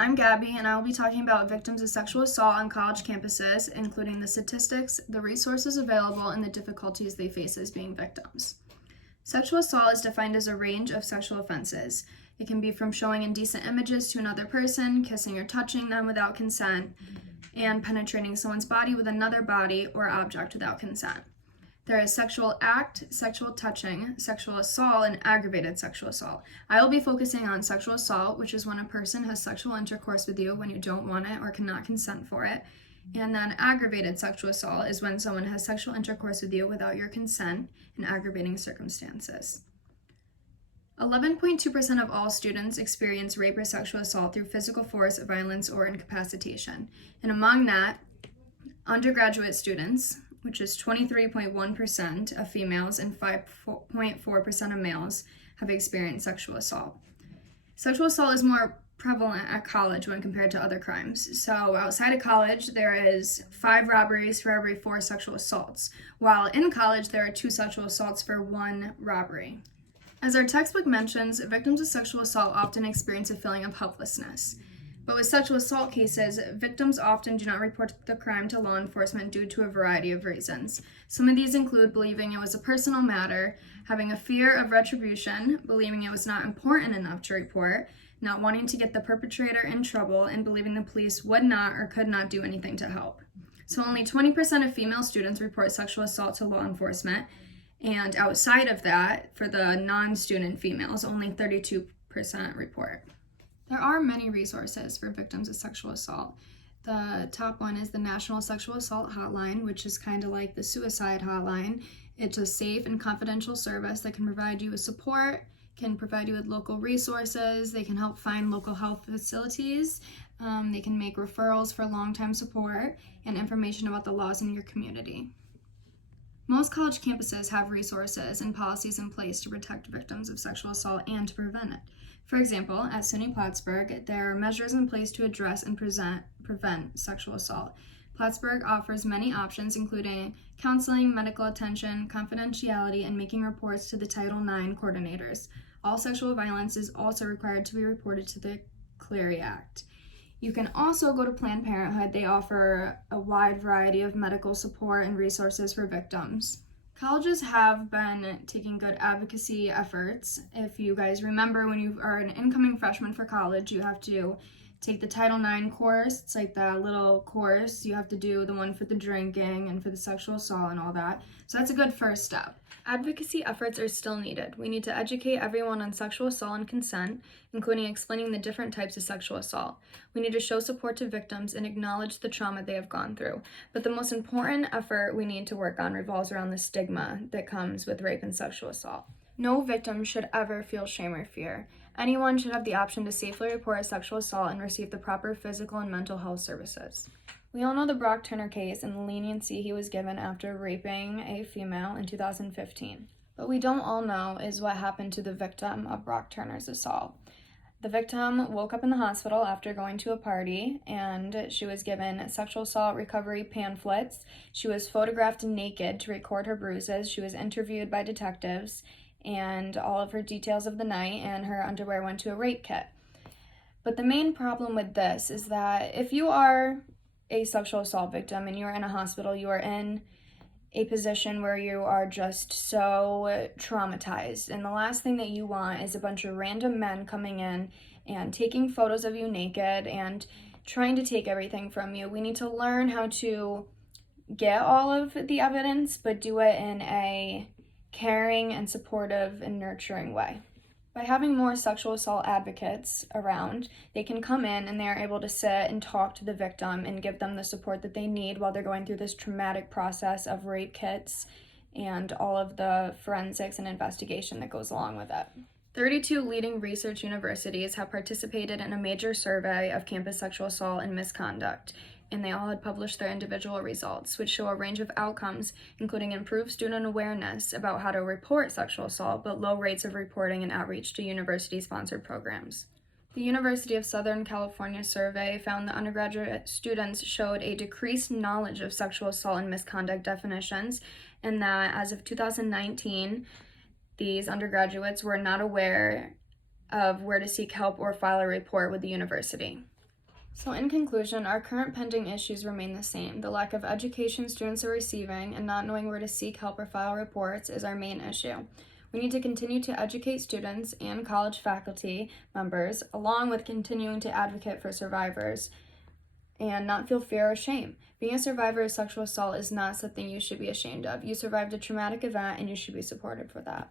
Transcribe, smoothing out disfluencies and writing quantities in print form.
I'm Gabby, and I will be talking about victims of sexual assault on college campuses, including the statistics, the resources available, and the difficulties they face as being victims. Sexual assault is defined as a range of sexual offenses. It can be from showing indecent images to another person, kissing or touching them without consent, and penetrating someone's body with another body or object without consent. There is sexual act, sexual touching, sexual assault, and aggravated sexual assault. I will be focusing on sexual assault, which is when a person has sexual intercourse with you when you don't want it or cannot consent for it. And then aggravated sexual assault is when someone has sexual intercourse with you without your consent in aggravating circumstances. 11.2% of all students experience rape or sexual assault through physical force, violence, or incapacitation. And among that, undergraduate students, which is 23.1% of females and 5.4% of males, have experienced sexual assault. Sexual assault is more prevalent at college when compared to other crimes. So outside of college, there is 5 robberies for every 4 sexual assaults, while in college, there are 2 sexual assaults for 1 robbery. As our textbook mentions, victims of sexual assault often experience a feeling of helplessness. But with sexual assault cases, victims often do not report the crime to law enforcement due to a variety of reasons. Some of these include believing it was a personal matter, having a fear of retribution, believing it was not important enough to report, not wanting to get the perpetrator in trouble, and believing the police would not or could not do anything to help. So only 20% of female students report sexual assault to law enforcement, and outside of that, for the non-student females, only 32% report. There are many resources for victims of sexual assault. The top one is the National Sexual Assault Hotline, which is kind of like the suicide hotline. It's a safe and confidential service that can provide you with support, can provide you with local resources, they can help find local health facilities, they can make referrals for long-time support, and information about the laws in your community. Most college campuses have resources and policies in place to protect victims of sexual assault and to prevent it. For example, at SUNY Plattsburgh, there are measures in place to address and prevent sexual assault. Plattsburgh offers many options, including counseling, medical attention, confidentiality, and making reports to the Title IX coordinators. All sexual violence is also required to be reported to the Clery Act. You can also go to Planned Parenthood. They offer a wide variety of medical support and resources for victims. Colleges have been taking good advocacy efforts. If you guys remember, when you are an incoming freshman for college, you have to take the Title IX course. It's like the little course. You have to do the one for the drinking and for the sexual assault and all that. So that's a good first step. Advocacy efforts are still needed. We need to educate everyone on sexual assault and consent, including explaining the different types of sexual assault. We need to show support to victims and acknowledge the trauma they have gone through. But the most important effort we need to work on revolves around the stigma that comes with rape and sexual assault. No victim should ever feel shame or fear. Anyone should have the option to safely report a sexual assault and receive the proper physical and mental health services. We all know the Brock Turner case and the leniency he was given after raping a female in 2015. What we don't all know is what happened to the victim of Brock Turner's assault. The victim woke up in the hospital after going to a party, and she was given sexual assault recovery pamphlets. She was photographed naked to record her bruises. She was interviewed by detectives, and all of her details of the night and her underwear went to a rape kit. But the main problem with this is that if you are a sexual assault victim and you are in a hospital, you are in a position where you are just so traumatized. And the last thing that you want is a bunch of random men coming in and taking photos of you naked and trying to take everything from you. We need to learn how to get all of the evidence, but do it in a caring and supportive and nurturing way. By having more sexual assault advocates around, they can come in and they are able to sit and talk to the victim and give them the support that they need while they're going through this traumatic process of rape kits and all of the forensics and investigation that goes along with it. 32 leading research universities have participated in a major survey of campus sexual assault and misconduct, and they all had published their individual results, which show a range of outcomes, including improved student awareness about how to report sexual assault, but low rates of reporting and outreach to university-sponsored programs. The University of Southern California survey found that undergraduate students showed a decreased knowledge of sexual assault and misconduct definitions, and that as of 2019, these undergraduates were not aware of where to seek help or file a report with the university. So in conclusion, our current pending issues remain the same. The lack of education students are receiving and not knowing where to seek help or file reports is our main issue. We need to continue to educate students and college faculty members, along with continuing to advocate for survivors and not feel fear or shame. Being a survivor of sexual assault is not something you should be ashamed of. You survived a traumatic event and you should be supported for that.